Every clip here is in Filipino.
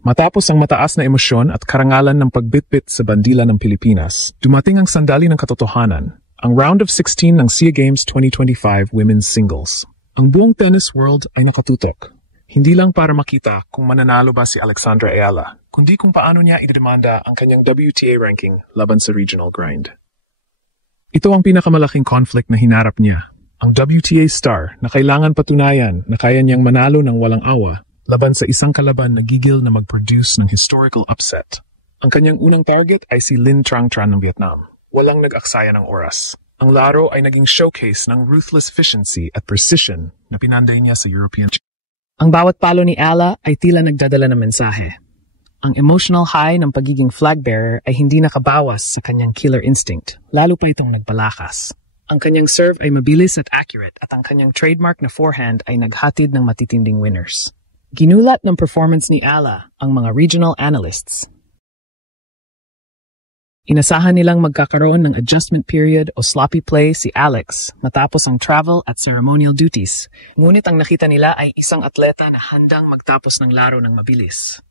Matapos ang mataas na emosyon at karangalan ng pagbitbit sa bandila ng Pilipinas, dumating ang sandali ng katotohanan, ang Round of 16 ng SEA Games 2025 Women's Singles. Ang buong tennis world ay nakatutok. Hindi lang para makita kung mananalo ba si Alexandra Ayala, kundi kung paano niya idedemanda ang kanyang WTA ranking laban sa regional grind. Ito ang pinakamalaking conflict na hinarap niya, ang WTA star na kailangan patunayan na kaya niyang manalo ng walang awa laban sa isang kalaban na gigil na mag-produce ng historical upset. Ang kanyang unang target ay si Linh Trang Tran ng Vietnam. Walang nag-aksaya ng oras. Ang laro ay naging showcase ng ruthless efficiency at precision na pinanday niya sa European. Ang bawat palo ni Ala ay tila nagdadala ng mensahe. Ang emotional high ng pagiging flag bearer ay hindi nakabawas sa kanyang killer instinct, lalo pa itong nagpalakas. Ang kanyang serve ay mabilis at accurate at ang kanyang trademark na forehand ay naghatid ng matitinding winners. Ginulat ng performance ni Ala ang mga regional analysts. Inasahan nilang magkakaroon ng adjustment period o sloppy play si Alex matapos ang travel at ceremonial duties. Ngunit ang nakita nila ay isang atleta na handang magtapos ng laro ng mabilis.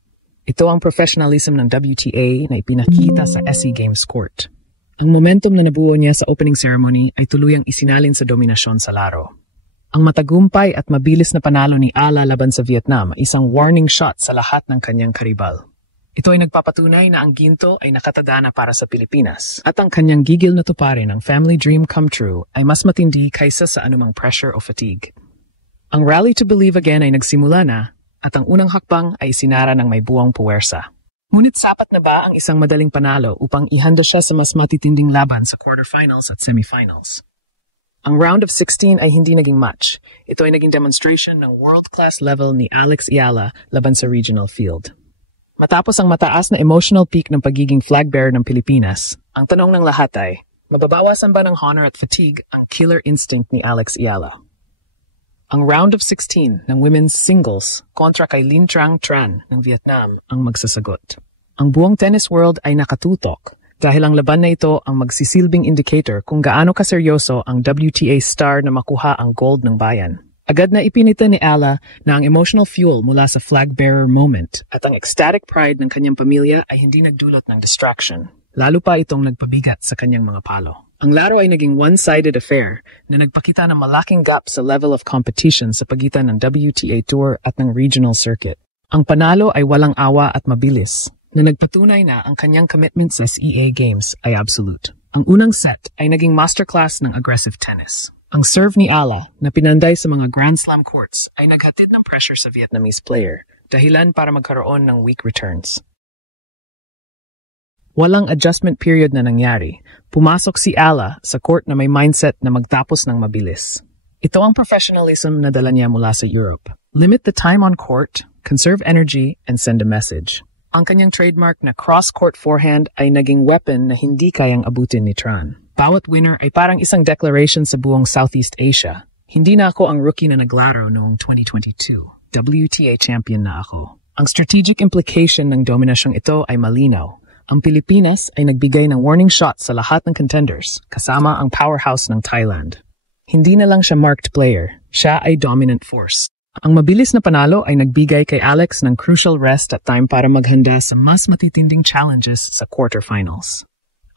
Ito ang professionalism ng WTA na ipinakita sa SEA Games Court. Ang momentum na nabuo niya sa opening ceremony ay tuluyang isinalin sa dominasyon sa laro. Ang matagumpay at mabilis na panalo ni Ala laban sa Vietnam ay isang warning shot sa lahat ng kanyang karibal. Ito ay nagpapatunay na ang ginto ay nakatadana para sa Pilipinas at ang kanyang gigil na tuparin ng family dream come true ay mas matindi kaysa sa anumang pressure o fatigue. Ang rally to believe again ay nagsimula na at ang unang hakbang ay sinara ng may buwang puwersa. Ngunit sapat na ba ang isang madaling panalo upang ihanda siya sa mas matitinding laban sa quarterfinals at semifinals? Ang round of 16 ay hindi naging match. Ito ay naging demonstration ng world-class level ni Alex Ayala laban sa regional field. Matapos ang mataas na emotional peak ng pagiging flag bearer ng Pilipinas, ang tanong ng lahat ay, mababawasan ba ng honor at fatigue ang killer instinct ni Alex Ayala? Ang round of 16 ng women's singles kontra kay Linh Trang Tran ng Vietnam ang magsasagot. Ang buong tennis world ay nakatutok dahil ang laban na ito ang magsisilbing indicator kung gaano kaseryoso ang WTA star na makuha ang gold ng bayan. Agad na ipinita ni Ala na ang emotional fuel mula sa flag bearer moment at ang ecstatic pride ng kanyang pamilya ay hindi nagdulot ng distraction. Lalo pa itong nagpabigat sa kanyang mga palo. Ang laro ay naging one-sided affair na nagpakita ng malaking gap sa level of competition sa pagitan ng WTA Tour at ng regional circuit. Ang panalo ay walang awa at mabilis, na nagpatunay na ang kanyang commitment sa SEA Games ay absolute. Ang unang set ay naging masterclass ng aggressive tennis. Ang serve ni Ala na pinanday sa mga Grand Slam courts ay naghatid ng pressure sa Vietnamese player, dahilan para magkaroon ng weak returns. Walang adjustment period na nangyari. Pumasok si Ala sa court na may mindset na magtapos ng mabilis. Ito ang professionalism na dala niya mula sa Europe. Limit the time on court, conserve energy, and send a message. Ang kanyang trademark na cross-court forehand ay naging weapon na hindi kayang abutin ni Tran. Bawat winner ay parang isang declaration sa buong Southeast Asia. Hindi na ako ang rookie na naglaro noong 2022. WTA champion na ako. Ang strategic implication ng dominasyong ito ay malinaw. Ang Pilipinas ay nagbigay ng warning shot sa lahat ng contenders, kasama ang powerhouse ng Thailand. Hindi na lang siya marked player, siya ay dominant force. Ang mabilis na panalo ay nagbigay kay Alex ng crucial rest at time para maghanda sa mas matitinding challenges sa quarterfinals.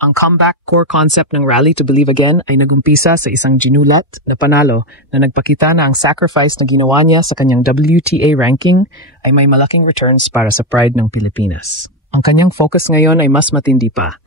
Ang comeback core concept ng Rally to Believe Again ay nagumpisa sa isang ginulat na panalo na nagpakita na ang sacrifice na ginawa niya sa kanyang WTA ranking ay may malaking returns para sa pride ng Pilipinas. Ang kanyang focus ngayon ay mas matindi pa.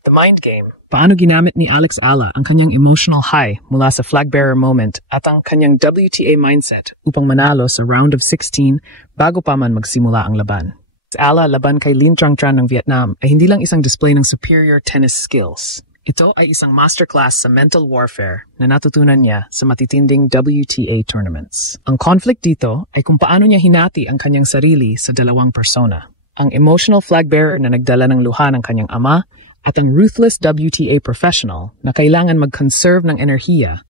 The mind game. Paano ginamit ni Alex Ala ang kanyang emotional high mula sa flag bearer moment at ang kanyang WTA mindset upang manalo sa round of 16 bago pa man magsimula ang laban. Ala laban kay Linh Trang Tran ng Vietnam ay hindi lang isang display ng superior tennis skills. Ito ay isang masterclass sa mental warfare na natutunan niya sa matitinding WTA tournaments. Ang conflict dito ay kung paano niya hinati ang kanyang sarili sa dalawang persona. Ang emotional flag bearer na nagdala ng luha ng kanyang ama at ang ruthless WTA professional na kailangan mag-conserve ng enerhiya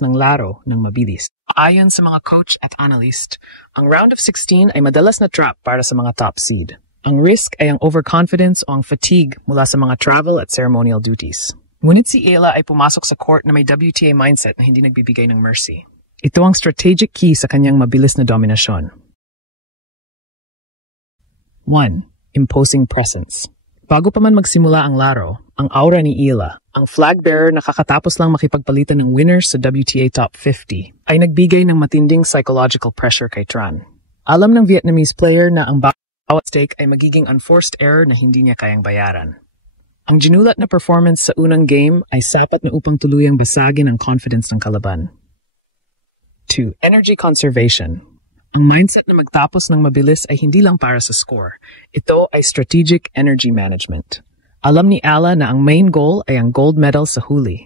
ng laro ng mabilis. Ayon sa mga coach at analyst, ang round of 16 ay madalas na trap para sa mga top seed. Ang risk ay ang overconfidence o ang fatigue mula sa mga travel at ceremonial duties. Ngunit si Ayala ay pumasok sa court na may WTA mindset na hindi nagbibigay ng mercy. Ito ang strategic key sa kanyang mabilis na dominasyon. 1. Imposing presence. Bago pa man magsimula ang laro, ang aura ni Ila, ang flag bearer na kakatapos lang makipagpalitan ng winners sa WTA Top 50, ay nagbigay ng matinding psychological pressure kay Tran. Alam ng Vietnamese player na ang bawat stake ay magiging unforced error na hindi niya kayang bayaran. Ang ginulat na performance sa unang game ay sapat na upang tuluyang basagin ang confidence ng kalaban. 2. Energy conservation. Ang mindset na magtapos ng mabilis ay hindi lang para sa score. Ito ay strategic energy management. Alam ni Ala na ang main goal ay ang gold medal sa huli.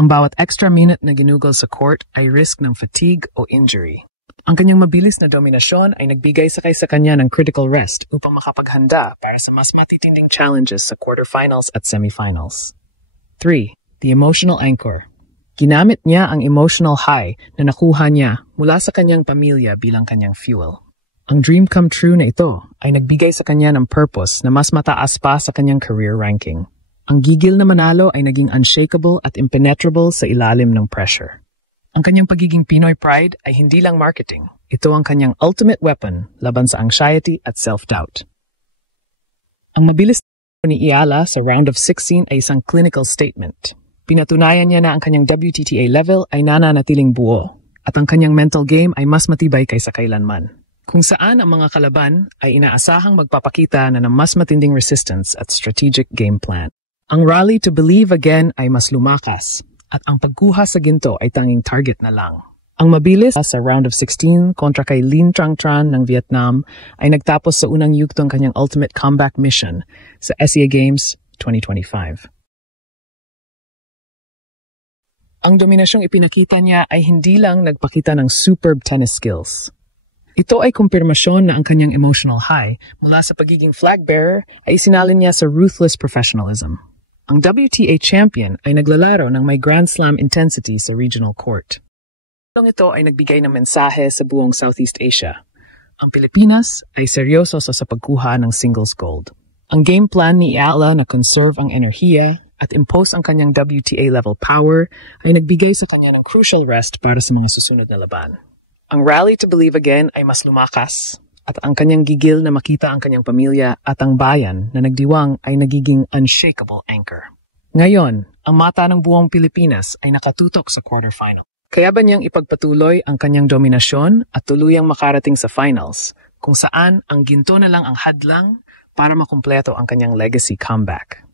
Ang bawat extra minute na ginugol sa court ay risk ng fatigue o injury. Ang kanyang mabilis na dominasyon ay nagbigay sakay sa kanya ng critical rest upang makapaghanda para sa mas matitinding challenges sa quarterfinals at semifinals. 3. The emotional anchor. Ginamit niya ang emotional high na nakuha niya mula sa kanyang pamilya bilang kanyang fuel. Ang dream come true na ito ay nagbigay sa kanya ng purpose na mas mataas pa sa kanyang career ranking. Ang gigil na manalo ay naging unshakable at impenetrable sa ilalim ng pressure. Ang kanyang pagiging Pinoy pride ay hindi lang marketing. Ito ang kanyang ultimate weapon laban sa anxiety at self-doubt. Ang mabilis ni Iala sa round of 16 ay isang clinical statement. Pinatunayan niya na ang kanyang WTTA level ay nananatiling buo at ang kanyang mental game ay mas matibay kaysa kailanman. Kung saan ang mga kalaban ay inaasahang magpapakita na ng mas matinding resistance at strategic game plan. Ang rally to believe again ay mas lumakas at ang pagkuha sa ginto ay tanging target na lang. Ang mabilis sa round of 16 kontra kay Lin Trang Tran ng Vietnam ay nagtapos sa unang yugtong kanyang ultimate comeback mission sa Asia Games 2025. Ang dominasyong ipinakita niya ay hindi lang nagpakita ng superb tennis skills. Ito ay kumpirmasyon na ang kanyang emotional high mula sa pagiging flag bearer ay isinalin niya sa ruthless professionalism. Ang WTA champion ay naglalaro ng may Grand Slam intensity sa regional court. Ito ay nagbigay ng mensahe sa buong Southeast Asia. Ang Pilipinas ay seryoso sa pagkuha ng singles gold. Ang game plan ni Ala na conserve ang enerhiya at impose ang kanyang WTA level power ay nagbigay sa kanya ng crucial rest para sa mga susunod na laban. Ang rally to believe again ay mas lumakas at ang kanyang gigil na makita ang kanyang pamilya at ang bayan na nagdiwang ay nagiging unshakable anchor. Ngayon, ang mata ng buong Pilipinas ay nakatutok sa quarterfinal. Kaya ba niyang ipagpatuloy ang kanyang dominasyon at tuluyang makarating sa finals kung saan ang ginto na lang ang hadlang para makumpleto ang kanyang legacy comeback?